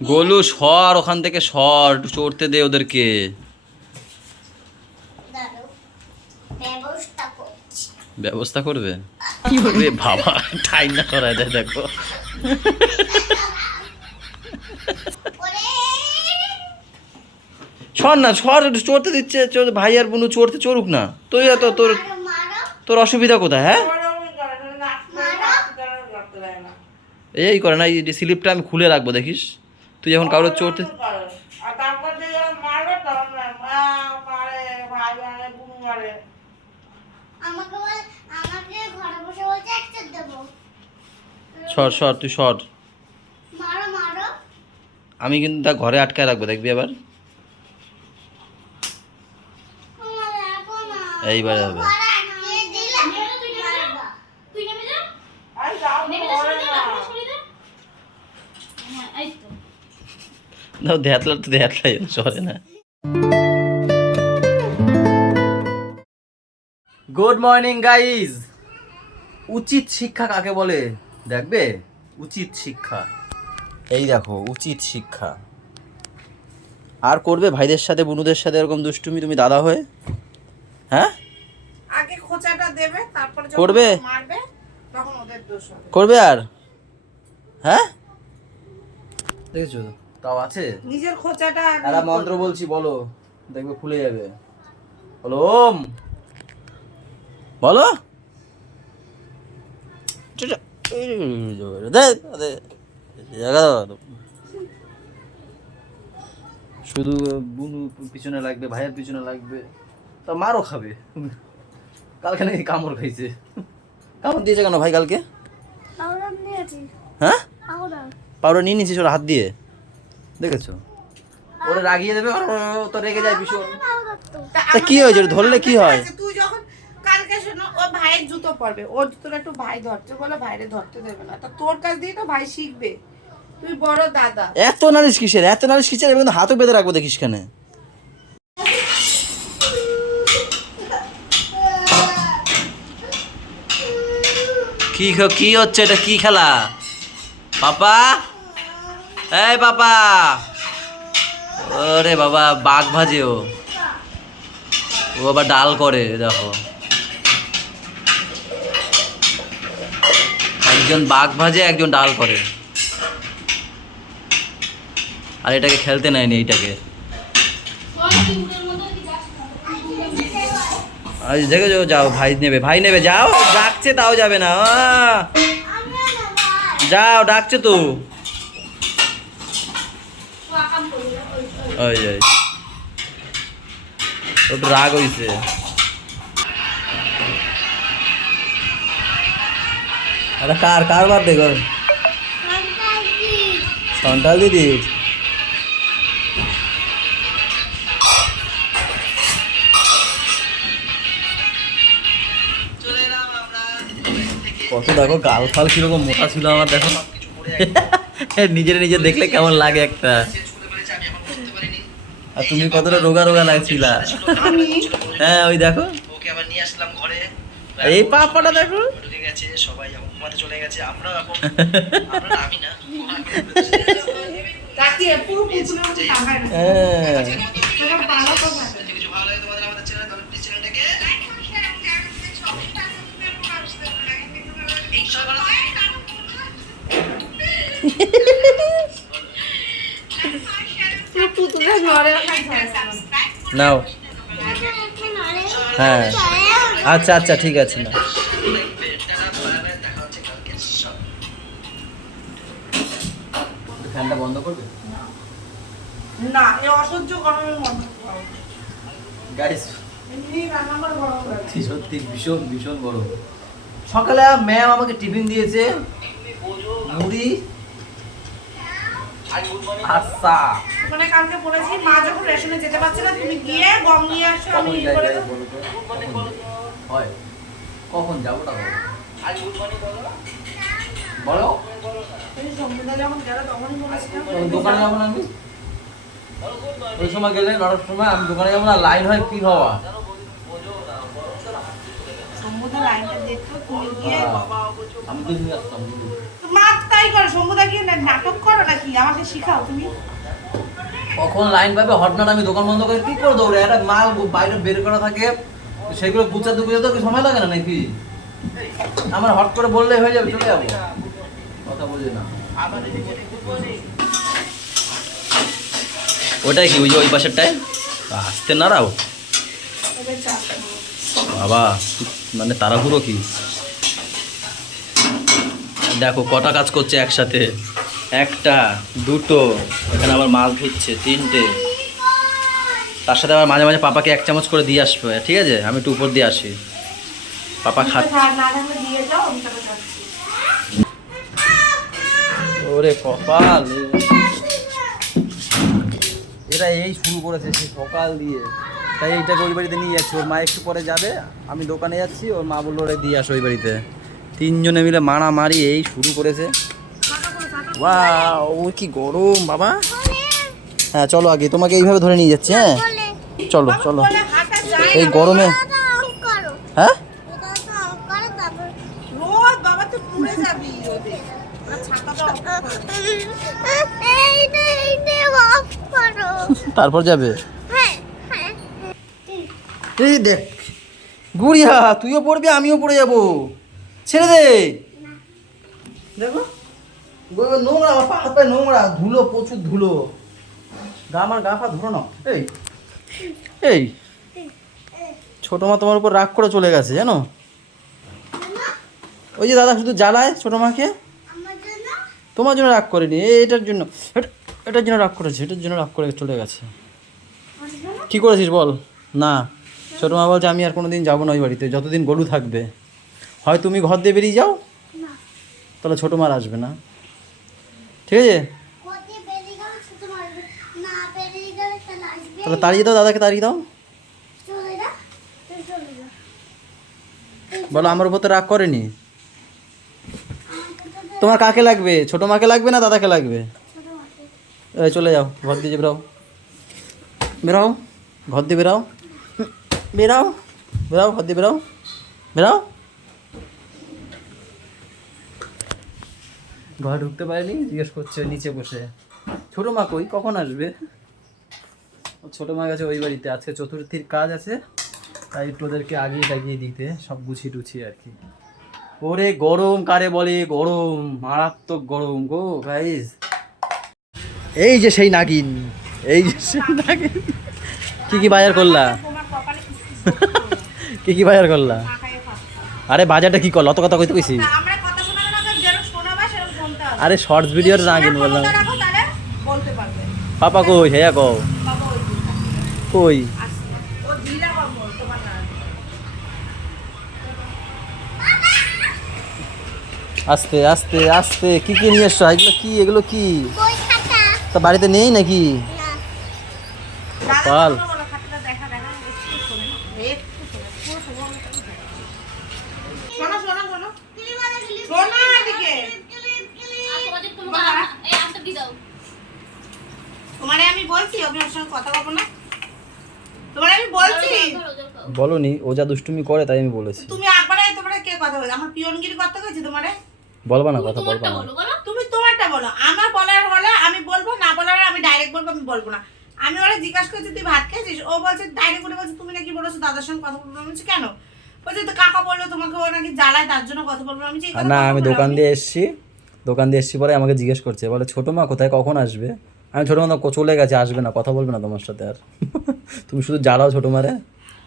গোলু সর ওখান থেকে, সর চড়তে দে ওদেরকে। ব্যবস্থা করবে রে বাবা, টাইম না করায় দেয় দেখো। সর না, সর, চড়তে দিচ্ছে, ভাই আর বোনু চড়তে, চড়ুক না। তুই এত তোর তোর অসুবিধা কোথায়? হ্যাঁ এই করে না, এই স্লিপটা আমি খুলে রাখবো, দেখিস তুই যখন কারোর চড়তে। সর সর, তুই সর। আমি কিন্তু তা ঘরে আটকায় রাখবো, দেখবি এবার। এইবারে হবে। ধ্যাতলা তো ধ্যাতলাই সরে না। Good morning guys. উচিত শিক্ষা কাকে বলে দেখবে? উচিত শিক্ষা, এই দেখো, উচিত শিক্ষা। আর করবে ভাইদের সাথে বোনদের সাথে এরকম দুষ্টুমি তুমি দাদা হয়ে? হ্যাঁ, আগে খোঁচাটা দেবে, তারপরে যখন করবে, মারবে তখন ওদের দোষ হবে। করবে আর? হ্যাঁ দেখেছো, তাও আছে। নিজের খোঁচাটা একটা মন্ত্র বলছি, বলো, দেখবে খুলে যাবে। বলো ওম, বলো। শুধু বুনু পিছনে লাগবে, ভাইয়ের পিছনে লাগবে, তা মারও খাবে। কালকে নাকি কামড় খাইছে। কামড় দিয়েছে কেন ভাই কালকে? হ্যাঁ, পাউডার নিয়ে নিয়েছিস ওর হাত দিয়ে, দেখেছো? ওরা রাগিয়ে দেবে, তো রেগে যায় ভীষণ। তা কি হয়েছে, ধরলে কি হয়? তুই যখন কালকে শোনো, ও ভাইয়ের জুতো পরবে, ওর জুতোটা একটু ভাই ধরছে বলে ভাইরে ধরতে দেবে না, তা তোর কাছ দিয়ে তো ভাই শিখবে। তুই বড় দাদা। এত নালিশ কিসের, এত নালিশ কিসের? এবং হাতও বেঁধে রাখবো, দেখিস কেন? কি কি হচ্ছে এটা? কি খেলা পাপা? এই পাপা, ওরে বাবা, বাঘ ভাজে ও আবার ডাল করে, দেখো। একজন বাঘ ভাজে, একজন ডাল করে। আর এটাকে খেলতে নেয়নি, এইটাকে। দেখেছো, যাও, ভাই নেবে, ভাই নেবে, যাও। ডাকছে তাও যাবে না, যাও, ডাকছে তো। ওই ওটা রাগ হইছে। আরে কার বার্থডে গো? সন্তাল দিদি। কত দেখো, গাল ফাল কিরকম মোটা ছিল আমার, দেখো। নিজের নিজে দেখলে কেমন লাগে একটা। আর তুমি কতটা রোগা রোগা লাগছিলা। হ্যাঁ, ওই দেখো, ওকে আবার নিয়ে আসলাম ঘরে। এই পাপাটা দেখো, ঢুকে গেছে, সবাই এখন ঘুমাতে চলে গেছে। আমরা এখন, আমরা না, আমি না, তাকিয়ে পুরো পুতুলের মতো তাকায় না। হ্যাঁ, তোরা ভালো তো ভালো। কিছু ভালো লাগে তোমাদের আমাদের চ্যানেল, তাহলে প্লিজ চ্যানেলটাকে লাইক করুন, শেয়ার করুন, পুরো পুতুলের ঘরে নাও। হ্যাঁ, আচ্ছা আচ্ছা, ঠিক আছে না। ফ্যানটা বন্ধ করবে না, এই অসহ্য গরমের মধ্যে গাইস। এমনি রান্না করে গরম লাগে। সত্যি ভীষণ ভীষণ গরম। সকালে ম্যাম আমাকে টিফিন দিয়েছে, মুড়ি আর চা। মানে কালকে বলেছি, মা যখন রেশনে যেতে পারছে না, তুমি গিয়ে গম নিয়ে আসো, আমি কখন ই যাই করে যাই দেবো। বলো তো? হয়, কখন যাবো না বলো? এই সন্ধ্যা যখন গেল তখনই বলেছিলাম। তখন দোকানে যাবো না আমি? ওই সময় গেলে 9টার সময় আমি দোকানে যাবো না, লাইন হয় কি হওয়া। সমুদ্র লাইনটা দেখতো, তুমি গিয়ে আমি তো নিয়ে আসতাম। মাত্রা তাই করো, শম্ভুদা কি নাটক করো নাকি? আমাকে শিখাও তুমি। কখন লাইন পাবে হটনাট, আমি দোকান বন্ধ করে কি করে দৌড়ে, একটা মাল বাইরে বের করা থাকে, সেগুলো গুছাতে গুছাতে কি সময় লাগে না নাকি? আমার হট করে বললেই হয়ে যাবে, চলে যাবো, কথা বোঝে না। ওটাই কি ওই যে ওই পাশেরটায় আসতে নাড়াও বাবা, মানে তাড়াহুড়ো কি? দেখো কটা কাজ করছে একসাথে, একটা দুটো, এখানে আবার মাছ ধুচ্ছে তিনটে, তার সাথে আবার মাঝে মাঝে পাপাকে 1 চামচ করে দিয়ে আসবে, ঠিক আছে? আমি একটু উপর দিয়ে আসি, পাপা ওরে কপাল, এরা এই শুরু করেছে সে সকাল দিয়ে, তাই এইটাকে ওই বাড়িতে নিয়ে যাচ্ছি। ওর মা একটু পরে যাবে, আমি দোকানে যাচ্ছি, ওর মা বললো ওরে দিয়ে আসো ওই বাড়িতে। 3 জনে মিলে মারামারি এই শুরু করেছে। ওয়াও, ও কি গরম বাবা। হ্যাঁ চলো আগে, তোমাকে এইভাবে ধরে নিয়ে যাচ্ছি। হ্যাঁ চলো চলো, এই গরমে। হ্যাঁ রোদ বাবা, তুই পুড়ে যাবি রোদে। তারপর যাবে। এই দেখ গুড়িয়া, তুইও পড়বি আমিও পড়ে যাবো, ছেড়ে দে। দেখো নোংরা, আমার পা হাত পায়ে নোংরা, ধুলো, প্রচুর ধুলো, আমার গা পা ধরো না। এই এই ছোটো মা তোমার উপর রাগ করে চলে গেছে জানো? ওই যে দাদা শুধু জ্বালায় ছোটো মাকে, তোমার জন্য রাগ করেনি, এটার জন্য, এটার জন্য রাগ করেছে, এটার জন্য রাগ করে চলে গেছে। কি করেছিস বল? না, ছোটো মা বলছে আমি আর কোনো দিন যাবো না ওই বাড়িতে, যতদিন গরু থাকবে। হয় তুমি ঘর দিয়ে বেরিয়ে যাও, তাহলে ছোটো মার আসবে না, ঠিক আছে? তাহলে তাড়িয়ে দাও, দাদাকে তাড়িয়ে দাও। বলো আমার উপর তো রাগ করেনি। তোমার কাকে লাগবে, ছোটো মাকে লাগবে না দাদাকে লাগবে? এই চলে যাও, ঘর দিয়ে বেরাও, বেরাও, ঘর দিয়ে বেরাও, বেরাও, বেরাও, ঘর দিয়ে বেরাও, বেরাও। ঘরে ঢুকতে পারেনি, জিজ্ঞেস করছে নিচে বসে ছোটো মা কই, কখন আসবে? ছোটো মা গেছে ওই বাড়িতে, আজকে চতুর্থীর কাজ আছে, তাই একটু ওদেরকে আগিয়ে টাগিয়ে দিতে, সব গুছিয়ে টুছিয়ে আর কি। ওরে গরম কারে বলে, গরম, মারাত্মক গরম গো গাইস। এই যে সেই নাগিন, এই যে সেই নাগিন, কি কি বাজার করলা? কি কি বাজার করলা? আরে বাজারটা কি করলা, অত কথা কইতে কইছি? আরে শর্টস ভিডিওর নাগিন বললাম। পাপা কই, হ্যাঁ কও কই? আস্তে আস্তে আস্তে, কি কি নিয়ে এসছো? এগুলো কি, এগুলো কি? তা বাড়িতে নেই নাকি? পাল তোমারে আমি বলছি আমি ওর সঙ্গে কথা বলবো না, তোমারে আমি বলছি। বলনি, ও যা দুষ্টুমি করে তাই আমি বলেছি। তুমি একবারে তোমারে কে কথা বলে? আমার পিয়নগিরি করতে কইছি তোমারে? বলবা না কথা, বলবা না। তুমি তোমারটা বলো, আমার বলার হলে আমি বলবো, না বলার আমি ডাইরেক্ট বলবো, আমি বলবো না। আমি ওরা জিজ্ঞাসা করছি তুই ভাত খেয়েছিস, ও বলছে ডাইরেক্ট করে বলছে তুমি নাকি বলেছো দাদার সঙ্গে কথা বলবো। আমি বলছি কেন? বলছে তো কাকা বললো তোমাকে ও নাকি জ্বালায়, তার জন্য কথা বলবো। আমি না, আমি দোকান দিয়ে এসছি, দোকান দিয়ে এসছি পরে আমাকে জিজ্ঞেস করছে, বলে ছোটো মা কোথায়, কখন আসবে? আমি ছোটো মা চলে গেছে, আসবে না, কথা বলবে না তোমার সাথে আর। তুমি শুধু জ্বালাও ছোটো মারে,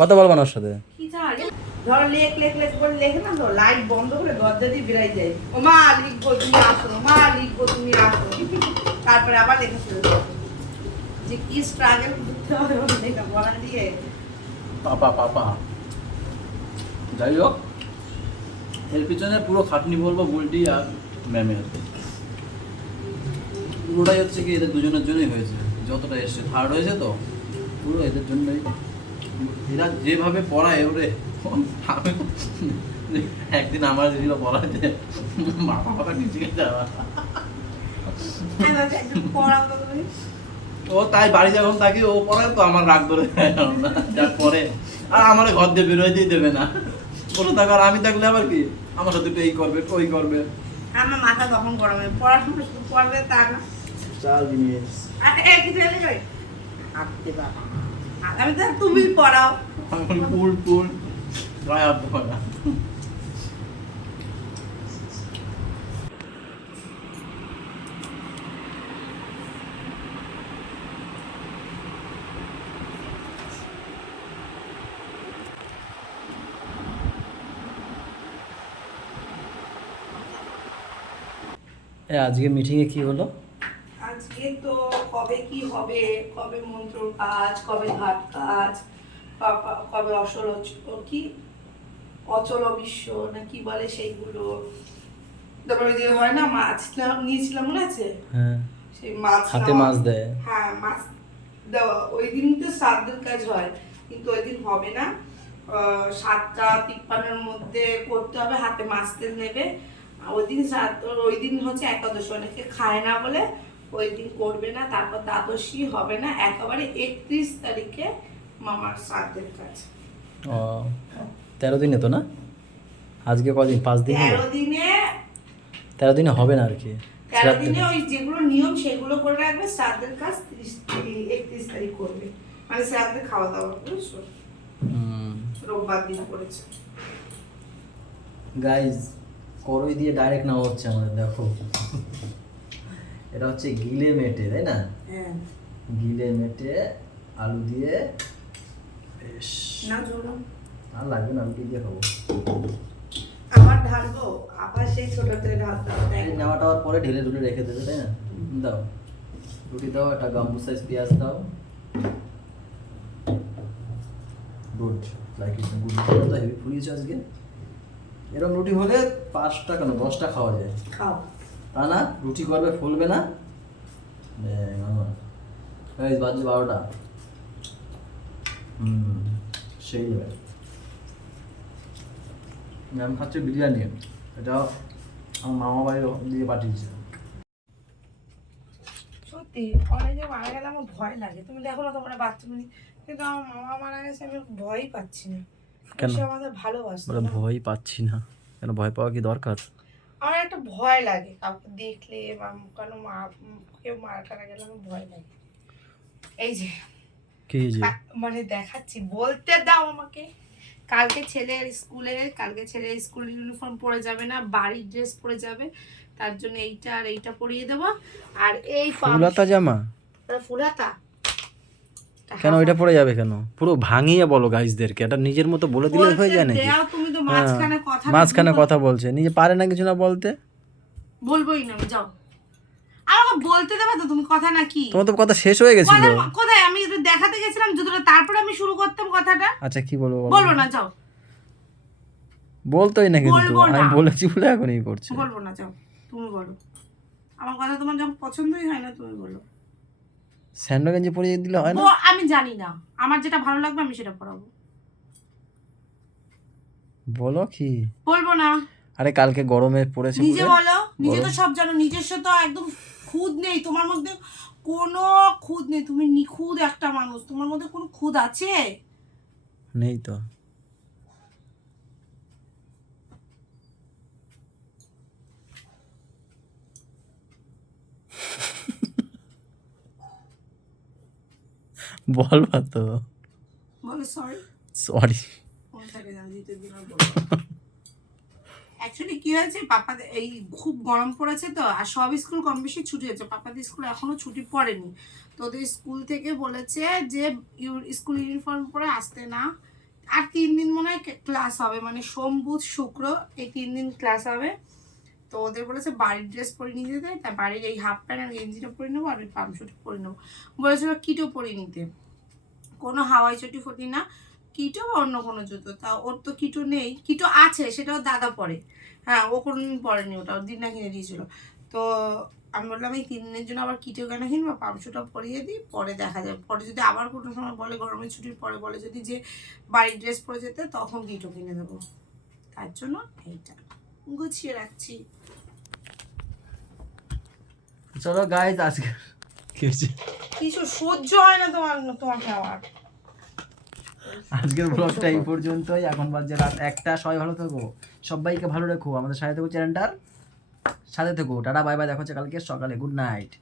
কথা বলবো না ওর সাথে। কি জানি ধরো লেখ লেখ লেখ করে লেখ না, তো লাইট বন্ধ করে দরজা দিয়ে বেরাই যায়। ও মা লিখবো তুমি আসো, মা লিখবো তুমি আসো, তারপরে আবার লেখা শুরু করো। যে কি স্ট্রাগল করতে হবে ওর লেখা পড়া দিয়ে। পাপা পাপা যাই হোক, এর পিছনে পুরো খাটনি বলবো বুলটি আর ম্যামের। পুরোটাই হচ্ছে কি এদের দুজনের জন্যই হয়েছে, যতটা এসছে থার্ড হয়েছে তো পুরো এদের জন্যই। এরা যেভাবে পড়ায় ওরে, একদিন আমার দিদিরা পড়াতে বাবা বাবা নিচে গেছে ও, তাই বাড়ি যখন থাকি ও পড়ায় তো আমার রাগ ধরে যার পরে আর আমার ঘর দিয়ে বেরোতেই দেবে না, বলে থাকো। আর আমি থাকলে আবার কি আমার সাথে এই করবে ওই করবে, আমার মাথা তখন গরমে পড়াশোনা শুরু করবে তা না। চাল জিনিস কি ছেলে রে আপনি বাবা আমি তো তুমি পড়াও ফুল ফুল গায়ে হাত পড়া আজকে মিটিংয়ে কি হলো? আজকে তো কবে কি হবে, কবে মন্ত্র কাজ, কবে ঘাট কাজ, কবে কি অচল বিশ্ব না কি বলে সেইগুলো। তারপরে ওই যে হয় না মাছ নিয়েছিলাম মনে আছে? হ্যাঁ, সেই মাছ হাতে মাছ দেয়। হ্যাঁ মাছ দেওয়া, ওই দিন তো শ্রাদ্ধের কাজ হয় কিন্তু ওই দিন হবে না। 7:53 মধ্যে করতে হবে, হাতে মাছ তেল নেবে। ওই দিন ওই দিন হচ্ছে একাদশী, অনেকে খায় না বলে ওই দিন করবে না। তারপর দ্বাদশী হবে না, একেবারে 31 তারিখে মামার শ্রাদ্ধের কাজ। ও 13 দিনে তো না? আজকে কদিন? 5 দিন হলো। 13 দিনে হবে না আর কি। 13 দিনে ওই যেগুলো নিয়ম সেগুলো করে রাখবে, শ্রাদ্ধের কাজ 31 তারিখ করবে, মানে শ্রাদ্ধে খাওয়া দাওয়া বুঝছো। রোববার দিন করেছে। গাইজ করই দিয়ে ডাইরেক্ট নেওয়া হচ্ছে আমাদের, দেখো এটা হচ্ছে গিলে মেটে, তাই না? হ্যাঁ গিলে মেটে আলু দিয়ে বেশ না জন্য আর লাগবে না, আমি কি দিয়ে খাবো? আবার ঢালবো, আবার সেই ছোটতে ঢালতে হবে। এই নেওয়াটা আর পরে ঢেলে ঢুলে রেখে দেবে, তাই না? দাও রুটি দাও, একটা গাম্বু সাইজ পেঁয়াজ দাও। Good, like it good. তো হেভি ফুলিয়েছে আজকে। এরকম রুটি হলে 5টা কেন 10টা খাওয়া যায়। খাও তা না, রুটি করবে ফুলবে না। এই বাজে 12টা। সেই যাবে। আমি খাচ্ছি বিরিয়ানি, এটা আমার মামা বাড়ি দিয়ে পাঠিয়েছে। সত্যি অনেকে মারা গেলে আমার ভয় লাগে। তুমি দেখো না তোমরা বাথরুমে, কিন্তু আমার মামা মারা গেছে আমি ভয়ই পাচ্ছি না। কেন? সে আমাদের ভালোবাসতো বলে না। ভয় পাচ্ছি না কেন? ভয় পাওয়া কি দরকার? আমার একটা ভয় লাগে কাউকে দেখলে বা কারণ কেউ মারা টারা গেলে আমার ভয় লাগে। এই যে কি যে মানে দেখাচ্ছি, বলতে দাও আমাকে। কালকে ছেলের স্কুল ইউনিফর্ম পরে যাবে না, বাড়ির ড্রেস পরে যাবে। তার জন্য এইটা আর এইটা পরিয়ে দেবো। আর এই ফুলাতা জামা ফুলাতা কেন? ওইটা পরে যাবে কেন? পুরো ভাঙিয়ে বলো গাইজদেরকে, এটা নিজের মতো বলে দিলে হয়ে যায় নাকি? তুমি তো মাঝখানে কথা বলছে, নিজে পারে না কিছু না বলতে। বলবোই না, যাও আমাকে বলতে দেবে তো তুমি কথা নাকি? তোমার তো কথা শেষ হয়ে গেছিল। কোথায়? আমি তো দেখাতে গেছিলাম জুতোটা, তারপরে আমি শুরু করতাম কথাটা। আচ্ছা কি বলবো? বলবো না, যাও। বলতোই না কিন্তু আমি বলেছি বলে এখন এই করছে। বলবো না, যাও তুমি বলো। আমার কথা তোমার যখন পছন্দই হয় না তুমি বলো। স্যান্ডো গেঞ্জি পরিয়ে দিলে হয় না? আমি জানি না, আমার যেটা ভালো লাগবে আমি সেটা পরাবো। বলো কি? বলবো না। আরে কালকে গরমে পড়েছে নিজে বলো, নিজে তো সব জানো। নিজস্ব তো একদম খুদ নেই তোমার মধ্যে, কোনো খুদ নেই। তুমি নিখুঁত একটা মানুষ, তোমার মধ্যে কোনো খুদ আছে? নেই তো। বলবা তো। বলো সরি। সরি। অ্যাকচুয়ালি কি হয়েছে, পাপাদের এই খুব গরম পড়েছে তো, আর সব স্কুল কম বেশি ছুটি হয়েছে। পাপাদের স্কুল এখনো ছুটি পড়েনি। তো ওদের স্কুল থেকে বলেছে যে স্কুল ইউনিফর্ম পরে আসতে না। আর 3 দিন মনে হয় ক্লাস হবে, মানে সোম বুধ শুক্র এই 3 দিন ক্লাস হবে। তো ওদের বলেছে বাড়ির ড্রেস পরে নিয়ে যেতে, তাই বাড়ির এই হাফ প্যান্ট আর গেঞ্জিটা পরে নেবো, আর ওই পাম্পশুটি পরে নেবো। বলেছিল কিটো পরে নিতে, কোনো হাওয়াই চটি ফটি না, কিটো বা অন্য কোনো জুতো। তা ওর তো কিটো নেই, কিটো আছে সেটাও দাদা পরে। হ্যাঁ ও কোনোদিন পরেনি, ওটা ওর দিনা কিনে দিয়েছিল। তো আমি বললাম এই 3 দিনের জন্য আবার কিটো কেন কিনবো, পাম্পশুটা পরিয়ে দিই, পরে দেখা যাবে। পরে যদি আবার কোনো সময় বলে গরমের ছুটির পরে বলে যদি যে বাড়ির ড্রেস পরে যেতে, তখন কিটো কিনে দেবো। তার জন্য এইটা গুছিয়ে রাখছি। চলো গাইজ আজকে কিছু সহ্য হয় না তোমাকে আমার। আজকের ব্লগটা এই পর্যন্তই। এখন বাজে রাত 1টা। সবাই ভালো থাকো, সবাইকে ভালো রেখো, আমাদের সাথে থাকো, চ্যানেলটার সাথে থেকো। টাটা বাই বাই, দেখা হচ্ছে কালকে সকালে। Good night.